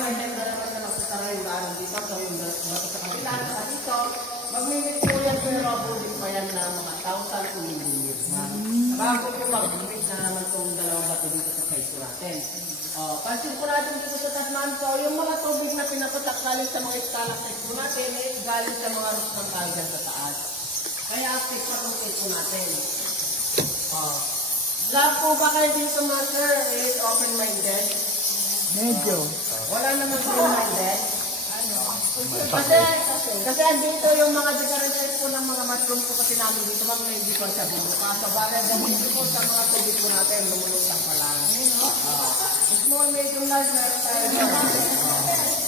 may head na naman na nakatara yung daan dito. So yung bato sa kabila. At dito, mag-minute po yan pero bulit pa yan na mga 1,000 to millimeters. Bago po mag-minute na naman itong dalawang bato dito sa size natin. Pansin po natin dito sa Tasman. So yung mga tubig na pinapatak galing sa mga stalactites po natin, galing sa mga roots ng kalgan sa taas. Kaya active pa itong case po natin. Love po ba kayo dito, Master? Is open-minded? Medyo. Wala naman open-minded? Kasi andito yung mga differences po ng mga mushroom po kasi namin dito, mga hindi po sa bulo. Kaso bagay dito po sa mga tubig po natin, lumulutang pa lang. Small, medium, large, meron tayo.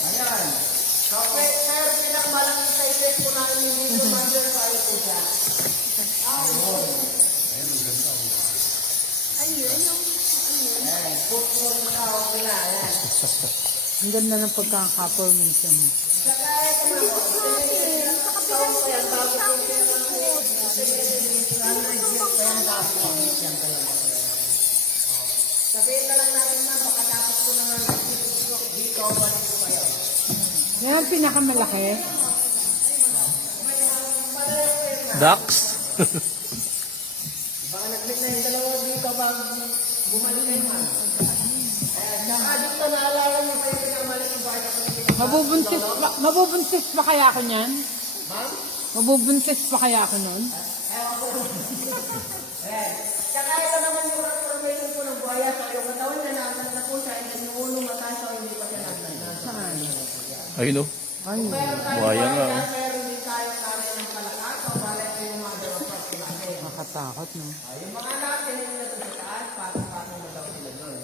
Ayan. So, sir, pinakamalang sizes po namin dito, Master, paano po siya? Ang ganda ng pagkaka-formation mo. Sabihin na lang natin na makatapos ko naman dito, balik ko kayo. Yan ang pinakamalaki. Ducks? Baka nag-click na yung dalawa dito bang bumalik na yung ano. Saka dito naalala niyo pa yung pinamalik yung bata ko. Mabubuntis pa kaya ako niyan? Ma'am? Mabubuntis pa kaya ako nun? Saka ito naman yung transformation ko ng buhaya. So yung katawan niya nasan na po siya, and then yung ulo mataas, so hindi pa siya nasan. Saan? Ayun o. Ay, Buhaya nga. Pero hindi tayo namin ng palakas, so balik ko yung mga dalawang parts natin. makatakot, no? Yung mga natin yung nasa sa taas, patong-patong na daw sila doon.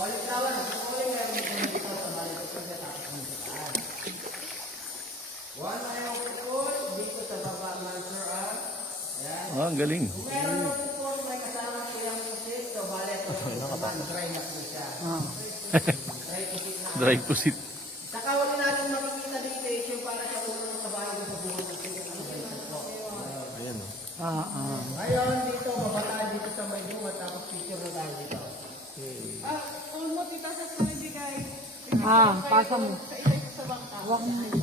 Ulit naman, ulit nga yung dito sa balik ko sa taas ng sa taas. One eye open foot, dito sa baba Master up. Ayan. Ah, ang galing. Kung meron open foot, may kasama ko yung pusit, so balik ko naman, dry na po siya. Ah. Dry pusit na. Dry pusit. Saka wala natin makikita dito yung para sa ulo ng kabayo sa buhok ng pusit. Ayan o. Ngayon dito, mabata dito sa may bunga, tapos picture na tayo dito. Pasa mo. Sa isa sa bangka. Huwag mo.